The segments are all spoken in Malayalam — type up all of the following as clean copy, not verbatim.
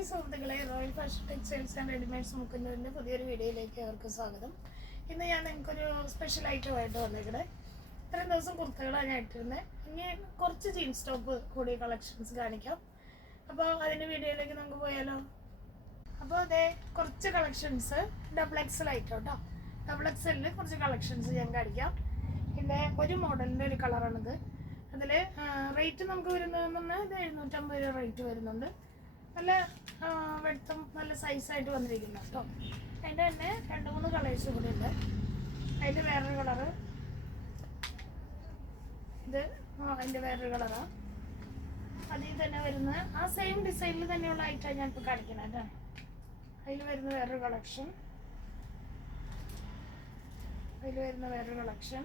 ഹായ് സുഹൃത്തുക്കളെ, royal fashion textiles and readymades മുക്കുന്നതിൻ്റെ പുതിയൊരു വീഡിയോയിലേക്ക് അവർക്ക് സ്വാഗതം. ഇന്ന് ഞാൻ നിങ്ങൾക്കൊരു സ്പെഷ്യൽ ഐറ്റമായിട്ട് വന്നിരിക്കുന്നത്. ഇത്രയും ദിവസം കുർത്തകളാണ് ഞാൻ ഇട്ടിരുന്നത്. ഇനി കുറച്ച് ജീൻസ് ടോപ്പ് കൂടി കളക്ഷൻസ് കാണിക്കാം. അപ്പോൾ അതിൻ്റെ വീഡിയോയിലേക്ക് നമുക്ക് പോയാലോ? അപ്പോൾ അതേ കുറച്ച് കളക്ഷൻസ് XXL ഐറ്റം കേട്ടോ. XXL കുറച്ച് കളക്ഷൻസ് ഞാൻ കാണിക്കാം. പിന്നെ ഒരു മോഡലിൻ്റെ ഒരു കളറാണിത്. അതിൽ റേറ്റ് നമുക്ക് വരുന്നതെന്ന് ഇത് 750 രൂപ റേറ്റ് വരുന്നുണ്ട്. നല്ല വെട്ടം നല്ല സൈസായിട്ട് വന്നിരിക്കുന്നു കേട്ടോ. അതിൻ്റെ തന്നെ 2-3 കളേഴ്സ് കൂടി ഉണ്ട്. അതിൻ്റെ വേറൊരു കളറ്, ഇത് അതിൻ്റെ വേറൊരു കളറാണ്. അതിൽ തന്നെ വരുന്ന ആ സെയിം ഡിസൈനിൽ തന്നെയുള്ള ഐറ്റമാണ് ഞാനിപ്പോൾ കാണിക്കുന്നത് കേട്ടോ. അതിൽ വരുന്ന വേറൊരു കളക്ഷൻ, അതിൻ്റെ തന്നെ വേറൊരു കളക്ഷൻ.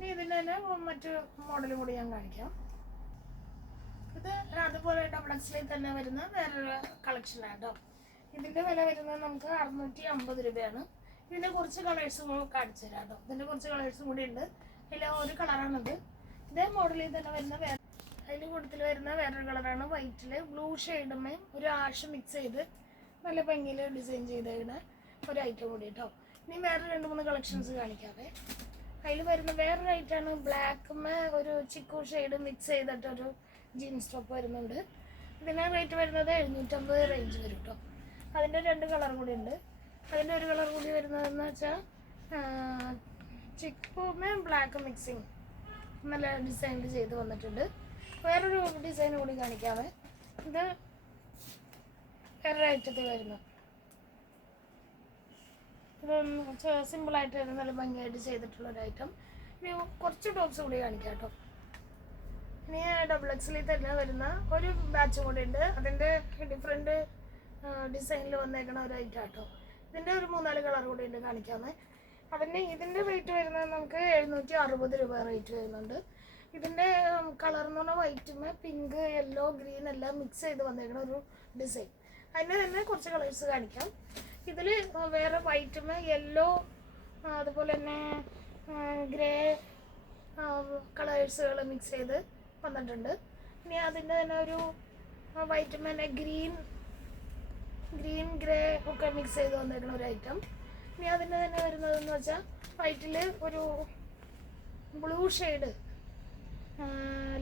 ഇനി ഇതിൻ്റെ തന്നെ മറ്റു മോഡലും കൂടി ഞാൻ കാണിക്കാം. ഇത് അതുപോലെ XXL തന്നെ വരുന്ന വേറൊരു കളക്ഷനാണ് കേട്ടോ. ഇതിൻ്റെ വില വരുന്നത് നമുക്ക് 650 രൂപയാണ്. ഇതിൻ്റെ കുറച്ച് കളേഴ്സും കാണിച്ചു തരാം കേട്ടോ. ഇതിൻ്റെ കുറച്ച് കളേഴ്സും കൂടി ഉണ്ട്. അതിൽ ഒരു കളറാണിത്. ഇതേ മോഡലിൽ തന്നെ വരുന്ന അതിൽ കൂട്ടത്തിൽ വരുന്ന വേറൊരു കളറാണ്. വൈറ്റിൽ ബ്ലൂ ഷെയ്ഡുമേ ഒരു ആഷ് മിക്സ് ചെയ്ത് നല്ല ഭംഗിയിൽ ഡിസൈൻ ചെയ്തേക്കുന്ന ഒരു ഐറ്റം കൂടി കേട്ടോ. ഇനി വേറെ 2-3 കളക്ഷൻസ് കാണിക്കാവേ. അതിൽ വരുന്ന വേറൊരു ഐറ്റമാണ് ബ്ലാക്കുമേ ഒരു ചിക്കു ഷെയ്ഡ് മിക്സ് ചെയ്തിട്ടൊരു ജീൻസ് ടോപ്പ് വരുന്നുണ്ട്. ഇതിന് റേറ്റ് വരുന്നത് 750 റേഞ്ച് വരും കേട്ടോ. അതിൻ്റെ 2 കളർ കൂടി ഉണ്ട്. അതിൻ്റെ ഒരു കളർ കൂടി വരുന്നതെന്ന് വെച്ചാൽ ചിക്കുമേ ബ്ലാക്ക് മിക്സിങ് നല്ല ഡിസൈനിൽ ചെയ്ത് വന്നിട്ടുണ്ട്. വേറൊരു ഡിസൈൻ കൂടി കാണിക്കാവേ. ഇത് വേറൊരു ഐറ്റത്തിൽ വരുന്നു. ഇത് സിമ്പിളായിട്ട് വരുന്ന നല്ല ഭംഗിയായിട്ട് ചെയ്തിട്ടുള്ളൊരു ഐറ്റം. ഇനി കുറച്ച് ടോപ്സ് കൂടി കാണിക്കാം കേട്ടോ. ഇനി XXL തന്നെ വരുന്ന ഒരു ബാച്ചും കൂടി ഉണ്ട്. അതിൻ്റെ ഡിഫറെൻറ്റ് ഡിസൈനിൽ വന്നേക്കണ ഒരു ഐറ്റം കേട്ടോ. ഇതിൻ്റെ ഒരു 3-4 കളർ കൂടി ഉണ്ട് കാണിക്കാമേ. ഇതിൻ്റെ റേറ്റ് വരുന്നത് നമുക്ക് 760 രൂപ റേറ്റ് വരുന്നുണ്ട്. ഇതിൻ്റെ കളർ എന്ന് പറഞ്ഞാൽ വൈറ്റുമേ പിങ്ക്, യെല്ലോ, ഗ്രീൻ എല്ലാം മിക്സ് ചെയ്ത് വന്നേക്കണ ഒരു ഡിസൈൻ. അതിൻ്റെ തന്നെ കുറച്ച് കളേഴ്സ് കാണിക്കാം. ഇതിൽ വേറെ വൈറ്റുമേ യെല്ലോ അതുപോലെ തന്നെ ഗ്രേ കളേഴ്സുകൾ മിക്സ് ചെയ്ത് വന്നിട്ടുണ്ട്. ഇനി അതിൻ്റെ തന്നെ ഒരു വൈറ്റുമേ തന്നെ ഗ്രീൻ ഗ്രേ ഒക്കെ മിക്സ് ചെയ്ത് വന്നേക്കുന്ന ഒരു ഐറ്റം. ഇനി അതിൻ്റെ തന്നെ വരുന്നതെന്ന് വെച്ചാൽ വൈറ്റിൽ ഒരു ബ്ലൂ ഷെയ്ഡ്,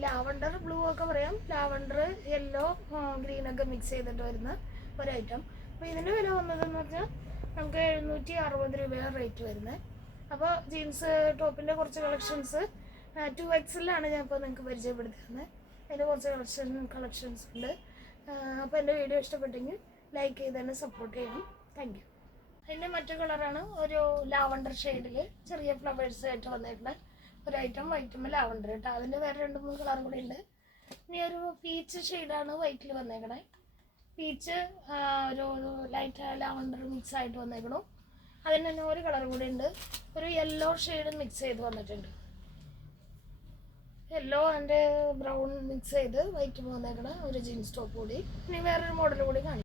ലാവണ്ടർ ബ്ലൂ ഒക്കെ പറയാം, ലാവണ്ടർ യെല്ലോ ഗ്രീനൊക്കെ മിക്സ് ചെയ്തിട്ട് വരുന്ന ഒരു ഐറ്റം. അപ്പോൾ ഇതിൻ്റെ വില വന്നതെന്ന് വെച്ചാൽ നമുക്ക് 760 രൂപയാണ് റേറ്റ് വരുന്നത്. അപ്പോൾ ജീൻസ് ടോപ്പിൻ്റെ കുറച്ച് കളക്ഷൻസ് 2XL ഞാൻ ഇപ്പോൾ നിങ്ങൾക്ക് പരിചയപ്പെടുത്തുന്നത്. അതിൻ്റെ കുറച്ച് കളക്ഷൻസ് ഉണ്ട്. അപ്പോൾ എൻ്റെ വീഡിയോ ഇഷ്ടപ്പെട്ടെങ്കിൽ ലൈക്ക് ചെയ്ത് തന്നെ സപ്പോർട്ട് ചെയ്യണം. Thank you. അതിൻ്റെ മറ്റു കളറാണ് ഒരു ലാവണ്ടർ ഷെയ്ഡിൽ ചെറിയ ഫ്ലവേഴ്സ് ആയിട്ട് വന്നിട്ടുള്ള ഒരു ഐറ്റം. വൈറ്റും ലാവണ്ടർ കേട്ടോ. അതിൻ്റെ വേറെ 2-3 കളർ കൂടി ഉണ്ട്. ഇനി ഒരു പീച്ച് ഷെയ്ഡാണ് വൈറ്റിൽ വന്നേക്കണേ. പീച്ച് ഒരു ലൈറ്റ് ലാവണ്ടർ മിക്സ് ആയിട്ട് വന്നേക്കണു. അതിന് തന്നെ ഒരു കളർ കൂടി ഉണ്ട്. ഒരു യെല്ലോ ഷെയ്ഡ് മിക്സ് ചെയ്ത് വന്നിട്ടുണ്ട്. യെല്ലോ ആൻഡ് ബ്രൗൺ മിക്സ് ചെയ്ത് വൈറ്റ് വന്നേക്കണ ഒരു ജീൻസ് ടോപ്പ് കൂടി. ഇനി വേറൊരു മോഡൽ കൂടി കാണിക്കും.